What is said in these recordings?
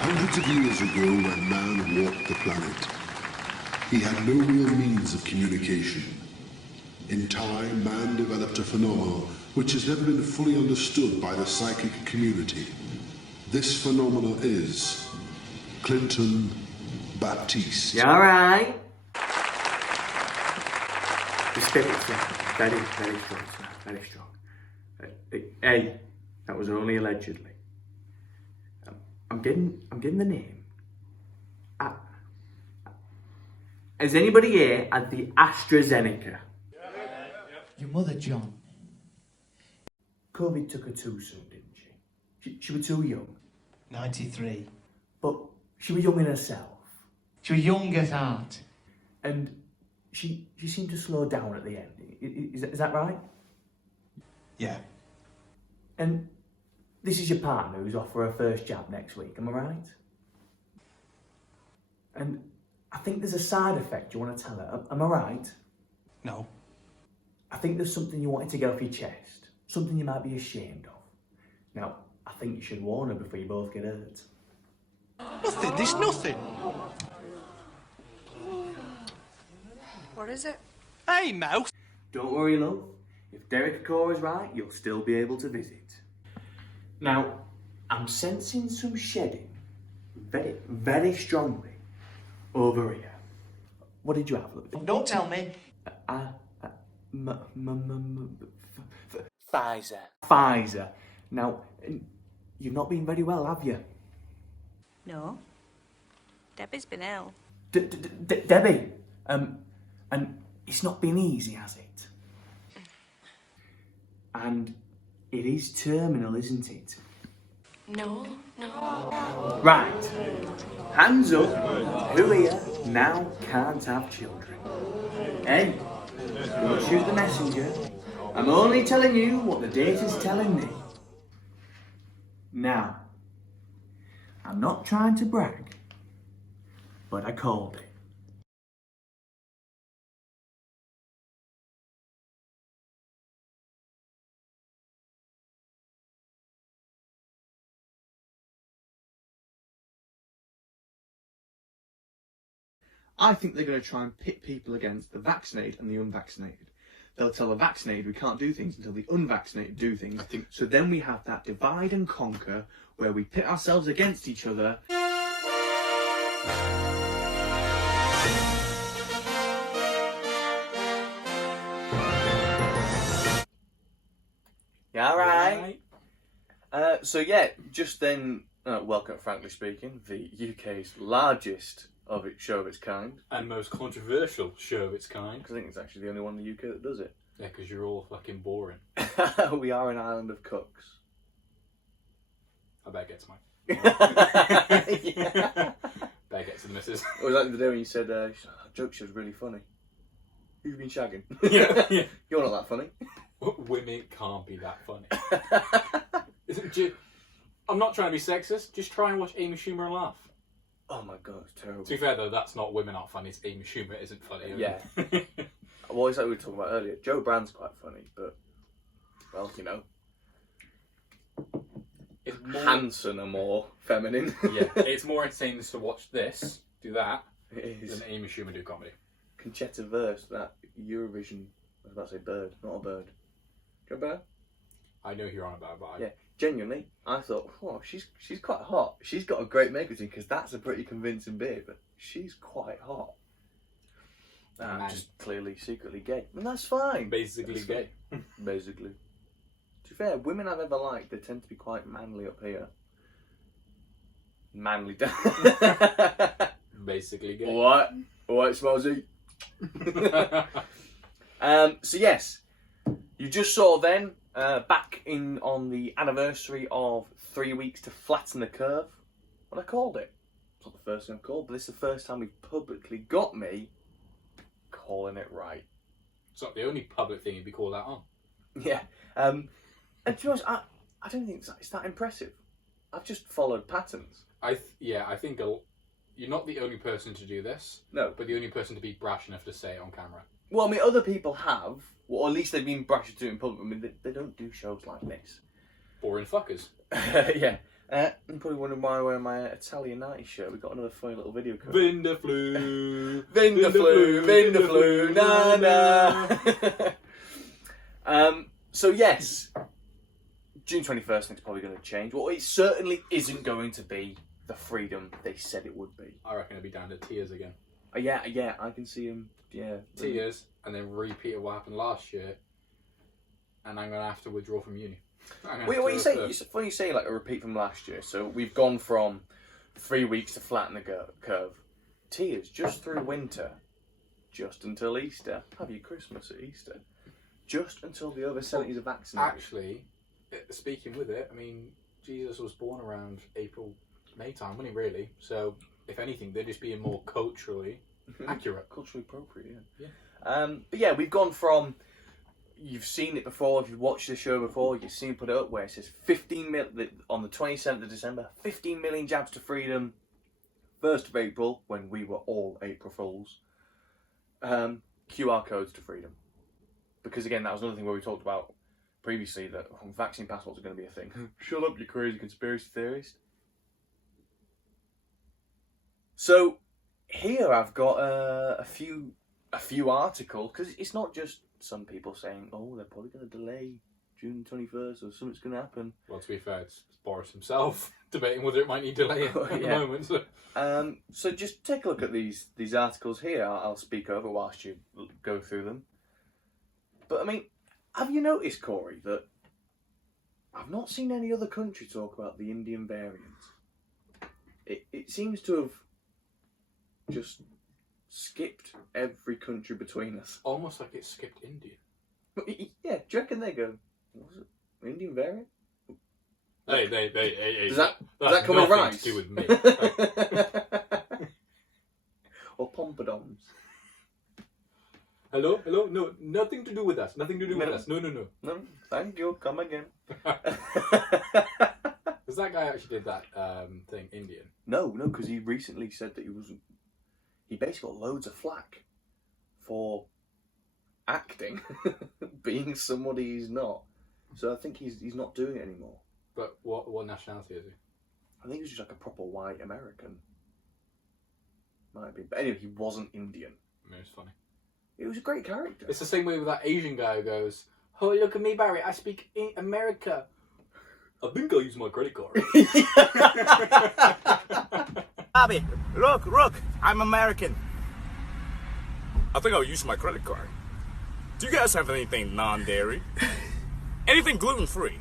Hundreds of years ago, when man walked the planet, he had no real means of communication. In time, man developed a phenomenon which has never been fully understood by the psychic community. This phenomenon is Clinton Baptiste. You alright? The spirit's very, very strong, sir. Very strong. Hey, that was only allegedly. I'm getting the name. Has anybody here had the AstraZeneca? Your mother, John. COVID took her too soon, didn't she? She was too young. 93. But she was young in herself. She was young at heart. And she seemed to slow down at the end. Is that right? Yeah. And this is your partner who's off for her first jab next week, am I right? And I think there's a side effect you want to tell her, am I right? No. I think there's something you wanted to get off your chest, something you might be ashamed of. Now, I think you should warn her before you both get hurt. Nothing, there's nothing. What is it? Hey, mouse. Don't worry, love. If Derek Cora's right, you'll still be able to visit. Now, I'm sensing some shedding, very, very strongly, over here. What did you have, love? Don't tell me. Pfizer. Pfizer. Now, you've not been very well, have you? No. Debbie's been ill. Debbie, and it's not been easy, has it? And it is terminal, isn't it? No. Right. Hands up. Who here now can't have children? Hey, don't shoot the messenger. I'm only telling you what the data's telling me. Now, I'm not trying to brag, but I called it. I think they're going to try and pit people against the vaccinated and the unvaccinated. They'll tell the vaccinated we can't do things until the unvaccinated do things. So then we have that divide and conquer where we pit ourselves against each other. Yeah, alright. So yeah, just then, welcome to Frankly Speaking, the UK's largest show of its kind. And most controversial show of its kind. Because I think it's actually the only one in the UK that does it. Yeah, because you're all fucking boring. We are an island of cooks. I better get to mine. Yeah. Better get to the missus. It was like the day when you said, that joke show's really funny. Who you been shagging? Yeah. You're not that funny. Women can't be that funny. I'm not trying to be sexist, just try and watch Amy Schumer and laugh. Oh my god, it's terrible. To be fair though, that's not women aren't funny, it's Amy Schumer isn't funny. Yeah. Well, it's like we were talking about earlier. Joe Brand's quite funny, but, well, you know. It's more... Hanson are more feminine. Yeah, it's more entertaining to watch this, do that, It is. than Amy Schumer do comedy. Conchetta Verse, that Eurovision, I was about to say bird, not a bird. Do you know bird? I know who you're on about, but Yeah, genuinely, I thought, oh, she's quite hot. She's got a great makeup routine because that's a pretty convincing beard, but she's quite hot. Man. Just clearly secretly gay, and that's fine. Basically gay. Basically. To be fair, women I've ever liked, they tend to be quite manly up here. Manly down. Basically gay. What? What, Smozzy? So yes, you just saw then, back in on the anniversary of 3 weeks to flatten the curve, what I called it. It's not the first thing I've called, but this is the first time we've publicly got me calling it right. It's not the only public thing you'd be called out on. Yeah. And to be honest, I don't think it's that impressive. I've just followed patterns. I think you're not the only person to do this. No. But the only person to be brash enough to say it on camera. Well, I mean, other people have, or at least they've been brushed to it in public. I mean, they don't do shows like this. Boring fuckers. Yeah. I'm probably wondering why I wear my Italian 90s shirt. We've got another funny little video cover. Vindaflu. Vindaflu, na. So yes, June 21st, I think it's probably going to change. Well, it certainly isn't going to be the freedom they said it would be. I reckon it'll be down to tears again. Yeah, I can see him. Yeah, Tears, and then repeat of what happened last year, and I'm going to have to withdraw from uni. Wait, what you say? It's funny you say like a repeat from last year. So we've gone from 3 weeks to flatten the curve. Tears just through winter, just until Easter. Have your Christmas at Easter. Just until the over 70s are vaccinated. Actually, speaking with it, I mean, Jesus was born around April, May time, wasn't he really? So, if anything, they're just being more culturally accurate. Culturally appropriate, yeah. But yeah, we've gone from, you've seen it before, if you've watched the show before, you've seen put it up where it says 15 million, on the 27th of December, 15 million jabs to freedom, 1st of April, when we were all April Fools, QR codes to freedom. Because again, that was another thing where we talked about previously that vaccine passports are going to be a thing. Shut up, you crazy conspiracy theorist. So here I've got a few articles, because it's not just some people saying, oh, they're probably going to delay June 21st or something's going to happen. Well, to be fair, it's Boris himself debating whether it might need delaying at the moment. So. So just take a look at these articles here. I'll speak over whilst you go through them. But I mean, have you noticed, Corey, that I've not seen any other country talk about the Indian variant? It seems to have just skipped every country between us. Almost like it skipped India. Yeah, do you reckon they go, what was it, Indian variant? Hey. Does that come with rice? To do with me. Or pompadons? Hello? No, nothing to do with us. Nothing to do with us. No. No, thank you. Come again. Because that guy actually did that thing, Indian. No, because he recently said that he wasn't. He basically got loads of flack for acting, being somebody he's not. So I think he's not doing it anymore. But what nationality is he? I think he was just like a proper white American. Might be. But anyway, he wasn't Indian. I mean, it's funny. It was a great character. It's the same way with that Asian guy who goes, oh, look at me, Barry, I speak America. I think I'll use my credit card. Bobby, look, I'm American. I think I'll use my credit card. Do you guys have anything non-dairy? Anything gluten-free?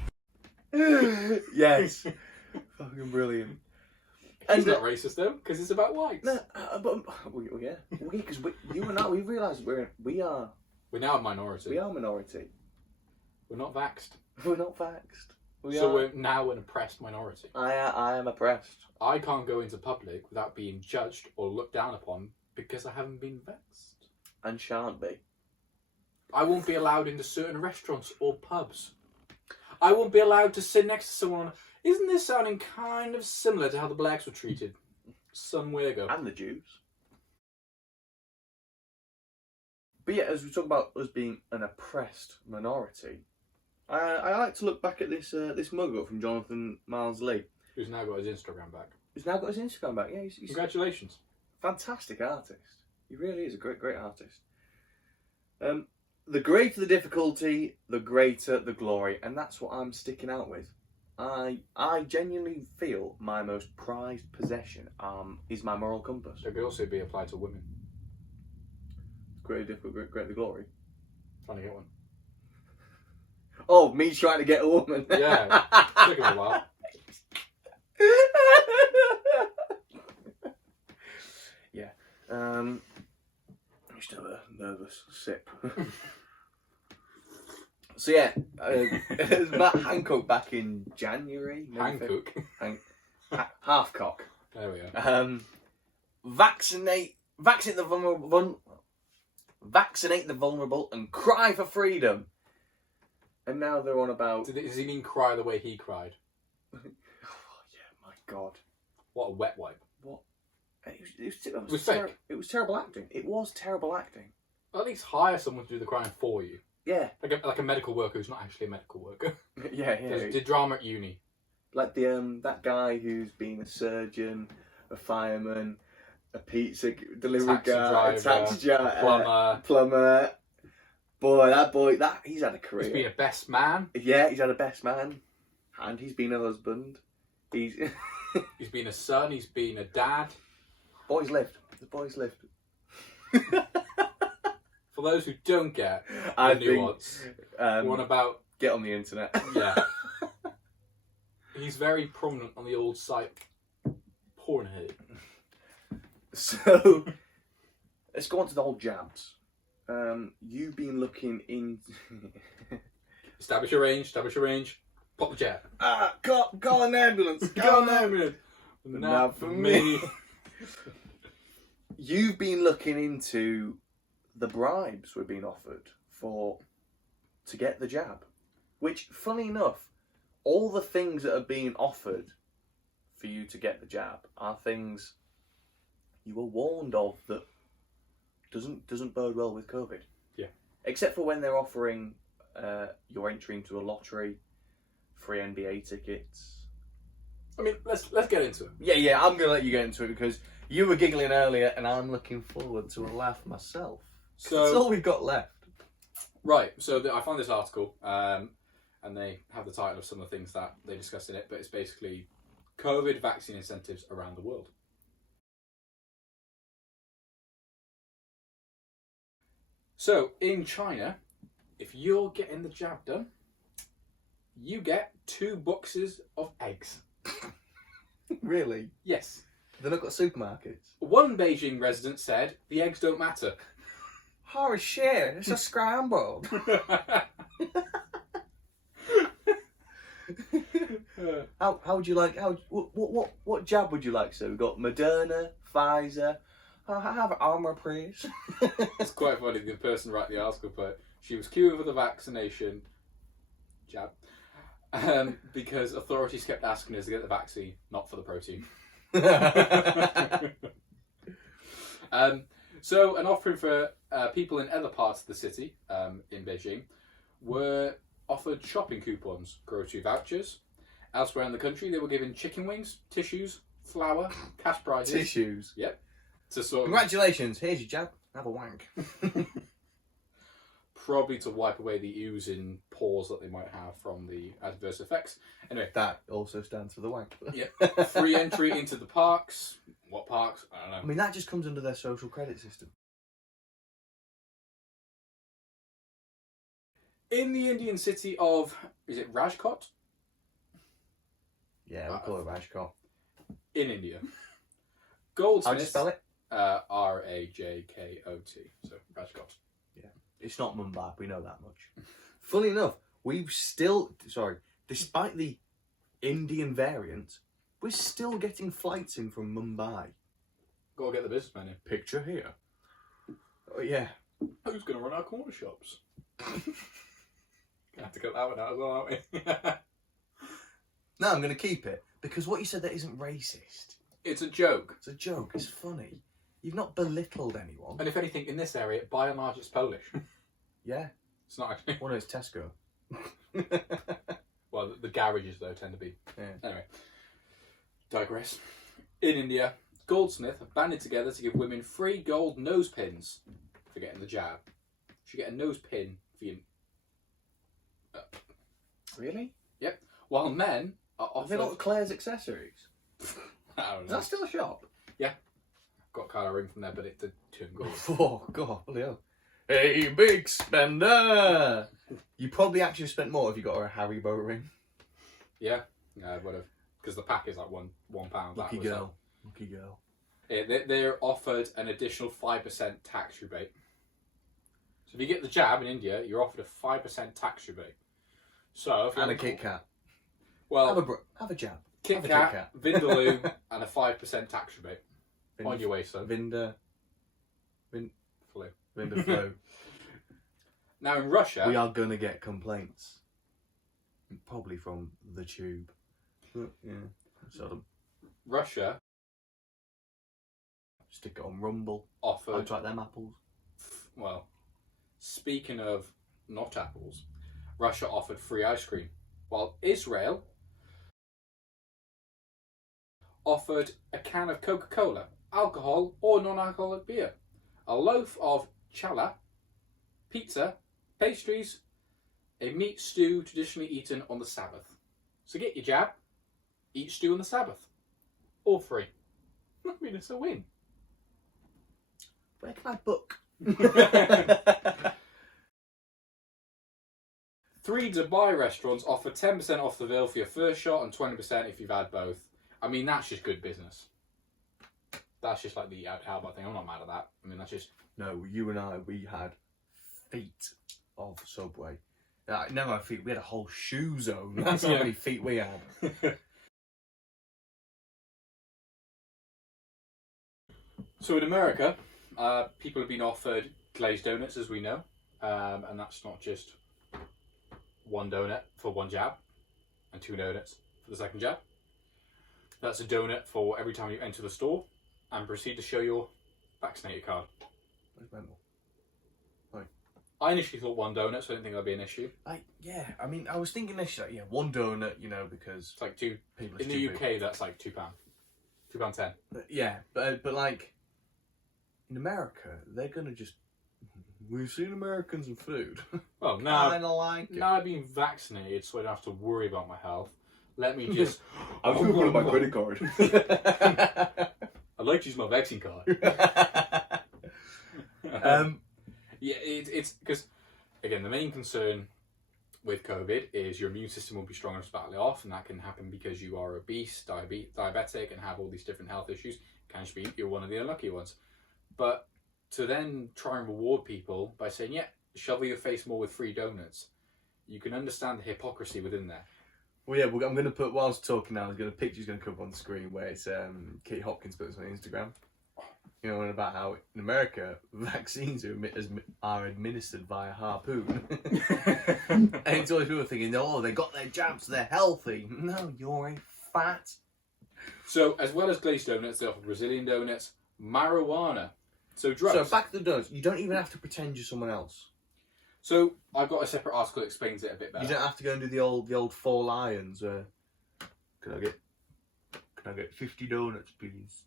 Yes. Fucking brilliant. He's not racist though, because it's about whites. No, but yeah, because you and I, we realise we are. We're now a minority. We are a minority. We're not vaxxed. We're not vaxxed. We're now an oppressed minority. I am oppressed. I can't go into public without being judged or looked down upon because I haven't been vaxxed. And shan't be. I won't be allowed into certain restaurants or pubs. I won't be allowed to sit next to someone. Isn't this sounding kind of similar to how the blacks were treated some way ago? And the Jews. But yeah, as we talk about us being an oppressed minority, I like to look back at this mug up from Jonathan Miles Lee. Who's now got his Instagram back. Who's now got his Instagram back. Yeah, he's Congratulations. Fantastic artist. He really is a great artist. The greater the difficulty, the greater the glory. And that's what I'm sticking out with. I genuinely feel my most prized possession is my moral compass. It could also be applied to women. Greater difficult, greater the glory. Trying to get one. Oh, me trying to get a woman. Yeah, took him a while. Yeah. I used to have a nervous sip. So yeah, it was Matt Hancock back in January. Hancock. Halfcock. There we go. Vaccinate the vulnerable, and cry for freedom. And now they're on about. Does he mean cry the way he cried? Oh yeah, my God. What a wet wipe. What? It was terrible acting. It was terrible acting. At least hire someone to do the crime for you. Yeah. Like a medical worker who's not actually a medical worker. Yeah. Did drama at uni. Like the that guy who's been a surgeon, a fireman, a pizza delivery Taxi guy, driver, a taxi driver, plumber. Boy, he's had a career. He's been a best man. Yeah, he's had a best man, and he's been a husband. He's He's been a son. He's been a dad. boys lived. The boys lived. For those who don't get I the think, nuance, one about get on the internet. yeah. He's very prominent on the old site Pornhub. So let's go on to the whole jabs. You've been looking in. Establish a range. Pop the jab. Call an ambulance. Go on, ambulance. Not for me. You've been looking into the bribes we're being offered to get the jab, which, funny enough, all the things that are being offered for you to get the jab are things you were warned of that doesn't bode well with COVID. Yeah. Except for when they're offering your entry into a lottery, free NBA tickets. I mean, let's get into it. Yeah, I'm going to let you get into it because you were giggling earlier and I'm looking forward to a laugh myself. So that's all we've got left. Right, so I found this article, and they have the title of some of the things that they discussed in it, but it's basically COVID vaccine incentives around the world. So, in China, if you're getting the jab done, you get 2 boxes of eggs. Really? Yes. They've not got supermarkets. One Beijing resident said, the eggs don't matter. Oh shit, it's a scramble. How would you like? What jab would you like? So we've got Moderna, Pfizer. I have armor, please. It's quite funny. The person writing the article put she was queuing for the vaccination jab because authorities kept asking her to get the vaccine, not for the protein. So an offering for people in other parts of the city in Beijing were offered shopping coupons, grocery vouchers. Elsewhere in the country, they were given chicken wings, tissues, flour, cash prizes. Tissues. Yep. To sort of Congratulations, here's your jab. Have a wank. probably to wipe away the oozing pores that they might have from the adverse effects. Anyway, That also stands for the wank. yep. Free entry into the parks. What parks? I don't know. I mean, that just comes under their social credit system. In the Indian city of, is it Rajkot? Yeah, we'll call it Rajkot. In India. How'd you Goldsmiths. spell it? Rajkot. So, Rajkot. It's not Mumbai, we know that much. Funny enough, despite the Indian variant, we're still getting flights in from Mumbai. Gotta get the businessman in. Picture here. Oh, yeah. Who's gonna run our corner shops? Gonna have to cut that one out as well, aren't we? No, I'm going to keep it, because what you said there isn't racist. It's a joke. It's a joke, it's funny. You've not belittled anyone. And if anything, in this area, by and large, it's Polish. Yeah. It's not actually. Well, no, it's Tesco. Well, the garages, though, tend to be. Yeah. Anyway, digress. In India, Goldsmith have banded together to give women free gold nose pins for getting the jab. You should get a nose pin for your... Really? Yep. While men are Have they offered... got Claire's accessories? I don't Is know. that still a shop? Got kind of ring from there, but it did turn gold. Oh, God, bloody hell. Hey, big spender! You probably actually spent more if you got her a Haribo ring. Yeah, I would have. Because the pack is like £1. Lucky girl. Lucky girl. Yeah, they're offered an additional 5% tax rebate. So if you get the jab in India, you're offered a 5% tax rebate. So if And a Kit Kat. Well, Have a jab. Kit have a Kat, Vindaloo, and a 5% tax rebate. On your way, son. Vinda Flu. Flow. Now in Russia... We are going to get complaints. Probably from the tube. Yeah. Sort Russia Stick it on Rumble. offered... I'd like them apples. Well, Speaking of not apples, Russia offered free ice cream, while Israel offered a can of Coca-Cola, alcohol or non-alcoholic beer, a loaf of challah, pizza, pastries, a meat stew traditionally eaten on the Sabbath. So get your jab, eat stew on the Sabbath. All free. I mean, it's a win. Where can I book? 3 Dubai restaurants offer 10% off the bill for your first shot and 20% if you've had both. I mean, that's just good business. That's just like the how about thing. I'm not mad at that. I mean, that's just... No, you and I, we had feet of Subway. Never had feet, we had a whole shoe zone. That's how many feet we had. So in America, people have been offered glazed donuts, as we know. And that's not just one donut for one jab and 2 donuts for the second jab. That's a donut for every time you enter the store and proceed to show your vaccinated card. Where's my more? I initially thought 1 donut, so I didn't think that'd be an issue. Yeah, I mean, I was thinking initially, yeah, 1 donut, you know, because It's like 2 people are in the stupid. UK. That's like £2, £2.10. But like in America, they're gonna just. We've seen Americans and food. Well, now Kinda like it. now I've been vaccinated, so I don't have to worry about my health. Let me just. I'm gonna put it on my credit card. I'd like to use my vaccine card. Yeah, it's because, again, the main concern with COVID is your immune system will be strong enough to battle it off, and that can happen because you are obese, diabetic, and have all these different health issues. Can just be you're one of the unlucky ones. But to then try and reward people by saying, yeah, shovel your face more with free donuts, you can understand the hypocrisy within there. Well, yeah, I'm going to put, whilst talking now, a picture's going to come up on the screen where it's Kate Hopkins put this on Instagram. You know, and about how in America, vaccines are administered via harpoon. And it's always people thinking, oh, they got their jabs, they're healthy. No, you're a fat. So, as well as glazed donuts, they offer Brazilian donuts, marijuana. So, drugs. So, back to the donuts. You don't even have to pretend you're someone else. So, I've got a separate article that explains it a bit better. You don't have to go and do the old 4 lions. Can I get 50 donuts, please?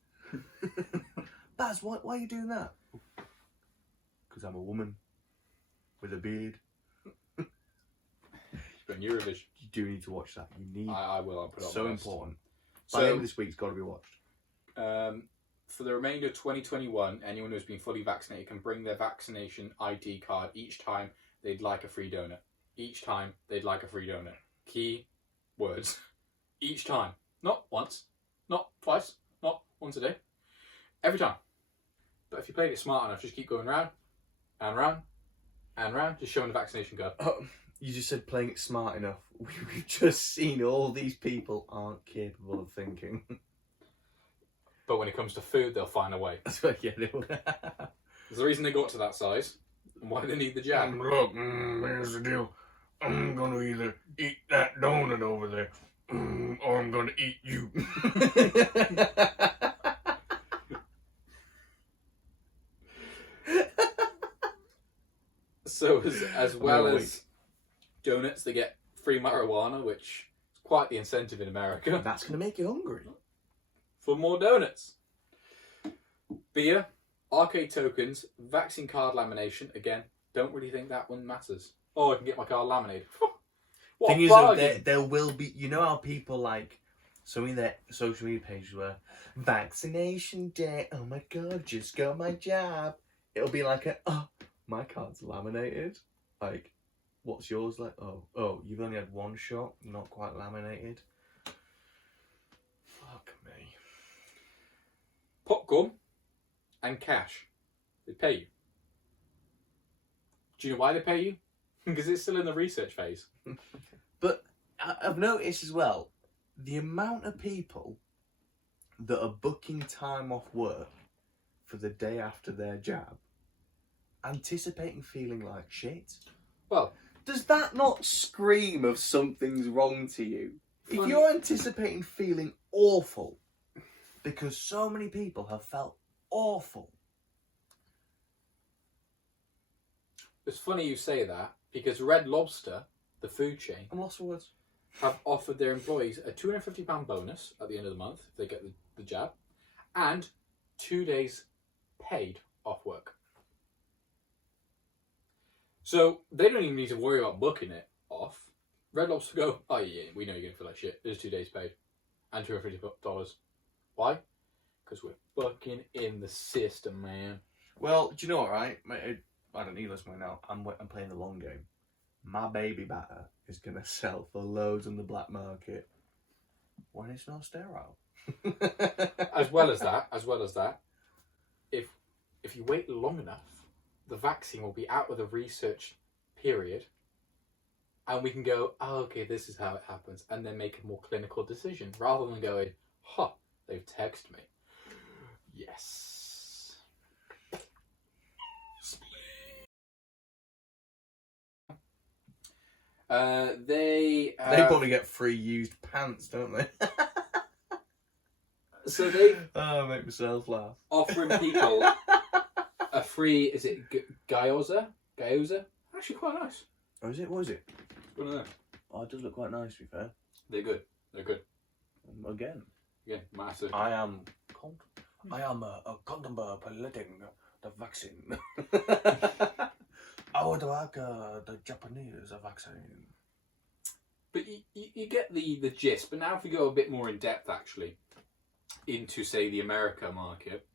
Baz, why are you doing that? Because I'm a woman with a beard. But EudraVigilance. You do need to watch that. You need. I will. I'll put it on So the list. important. By the end of this week, it's got to be watched. For the remainder of 2021, anyone who's been fully vaccinated can bring their vaccination ID card each time they'd like a free donut. Each time they'd like a free donut. Key words. Each time. Not once. Not twice. Not once a day. Every time. But if you played it smart enough, just keep going round and round and round, just showing the vaccination card. Oh, you just said playing it smart enough. We've just seen all these people aren't capable of thinking. But when it comes to food, they'll find a way. So, yeah, they will. There's a reason they got to that size and why they need the jab. Look, here's the deal. I'm gonna either eat that donut over there, or I'm gonna eat you. So as well as donuts, they get free marijuana, which is quite the incentive in America. That's going to make you hungry. For more donuts. Beer, arcade tokens, vaccine card lamination. Again, don't really think that one matters. Oh, I can get my card laminated. What Thing a is, though, bargain. there will be, you know how people like, some of their social media pages were, vaccination day, oh my god, just got my jab. It'll be like my card's laminated. Like, what's yours like? Oh, you've only had 1 shot, not quite laminated. Fuck me. Popcorn and cash. They pay you. Do you know why they pay you? Because it's still in the research phase. But I've noticed as well, the amount of people that are booking time off work for the day after their jab, anticipating feeling like shit. Well, Does that not scream of something's wrong to you? If Funny. you're anticipating feeling awful, because so many people have felt awful. It's funny you say that because Red Lobster, the food chain, I'm lost for words. have offered their employees a £250 bonus at the end of the month if they get the jab, and 2 days paid off work. So they don't even need to worry about booking it off. Red Lobster go, oh yeah, we know you're going to feel like shit. There's 2 days paid and $250. Why? Because we're fucking in the system, man. Well, do you know what, right? I don't need this money now. I'm playing the long game. My baby batter is going to sell for loads on the black market when it's not sterile. As well as that, if you wait long enough, the vaccine will be out of the research period, and we can go, oh, okay, this is how it happens, and then make a more clinical decision rather than going, huh, they've texted me. Yes. They probably get free used pants, don't they? So they make myself laugh. offering people a free, is it Gyoza? Actually quite nice. Oh, is it? What is it? One of them. Oh, it does look quite nice, to be fair. They're good. Again. Yeah, massive. I am contemplating the vaccine. I would like the Japanese vaccine. But you get the gist. But now if we go a bit more in depth, actually, into, say, the America market.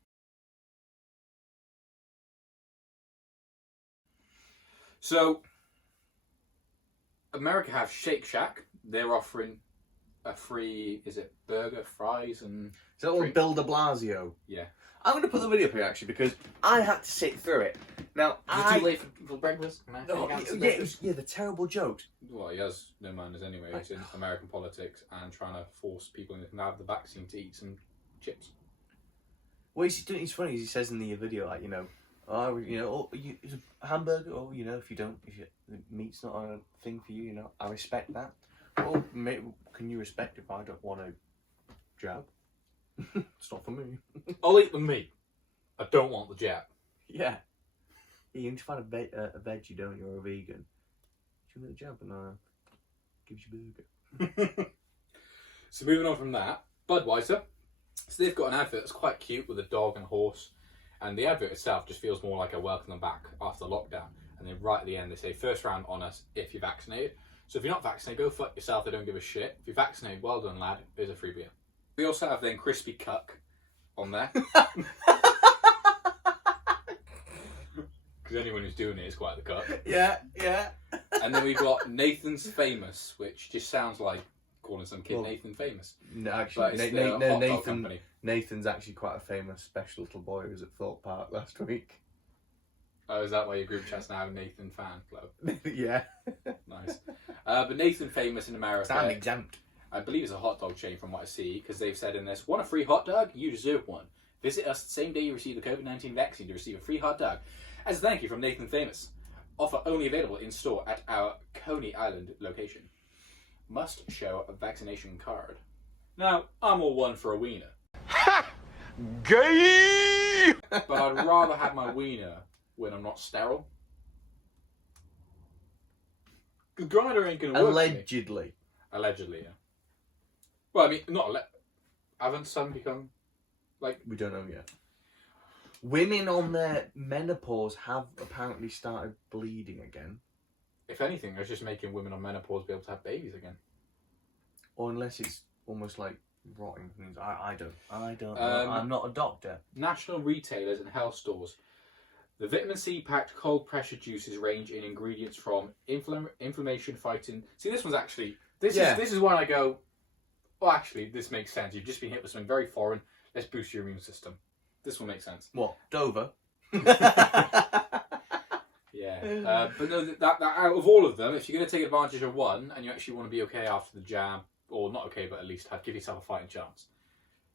So, America have Shake Shack. They're offering a free, is it burger, fries, and... Is that all Bill de Blasio? Yeah. I'm going to put the video up here, actually, because I had to sit through it. Now, Is it too late for breakfast? The terrible jokes. Well, he has no manners anyway. He's in American politics and trying to force people who can have the vaccine to eat some chips. Well, he's funny. He says in the video, like, it's a hamburger, or, if the meat's not a thing for you, I respect that. Well, mate, can you respect if I don't want a jab? It's not for me. I'll eat the meat. I don't want the jab. Yeah. You need to find a veggie, don't you, or a vegan. Do you want the jab and gives you burger? So moving on from that, Budweiser. So they've got an advert that's quite cute with a dog and a horse. And the advert itself just feels more like a welcome them back after lockdown. And then right at the end they say, first round on us if you're vaccinated. So if you're not vaccinated, go fuck yourself, they don't give a shit. If you're vaccinated, well done lad, here's a free beer. We also have then Crispy Cuck on there. Because anyone who's doing it is quite the cuck. Yeah. And then we've got Nathan's Famous, which just sounds like calling some kid Nathan Famous. No, actually, Nathan's actually quite a famous special little boy who was at Thorpe Park last week. Oh, is that why your group chat's now Nathan Fan Club? Yeah. Nice. But Nathan Famous in America. Sound exempt. I believe it's a hot dog chain from what I see, because they've said in this, want a free hot dog? You deserve one. Visit us the same day you receive the COVID-19 vaccine to receive a free hot dog. As a thank you from Nathan Famous. Offer only available in store at our Coney Island location. Must show a vaccination card. Now, I'm all one for a wiener. Ha! Gay! But I'd rather have my wiener when I'm not sterile. Because Grindr ain't gonna work. Allegedly. Allegedly, yeah. Well, I mean, haven't some become, like... We don't know yet. Women on their menopause have apparently started bleeding again. If anything, it's just making women on menopause be able to have babies again. Or unless it's almost like rotting things. I don't know. I'm not a doctor. National retailers and health stores. The vitamin C packed cold pressure juices range in ingredients from inflammation fighting. See, this one's actually... This is when I go, oh, actually, this makes sense. You've just been hit with something very foreign. Let's boost your immune system. This will make sense. What? Dover? Yeah. But no, that out of all of them, if you're going to take advantage of one and you actually want to be okay after the jab, or not okay, but at least give yourself a fighting chance,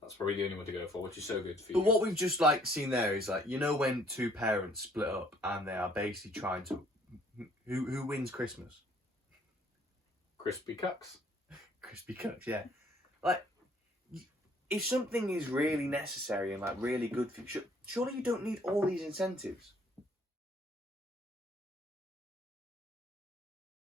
that's probably the only one to go for, which is so good for you. But what we've just seen there is when two parents split up and they are basically trying to... Who wins Christmas? Crispy Cucks. Crispy Cucks, yeah. If something is really necessary and really good for you, surely you don't need all these incentives.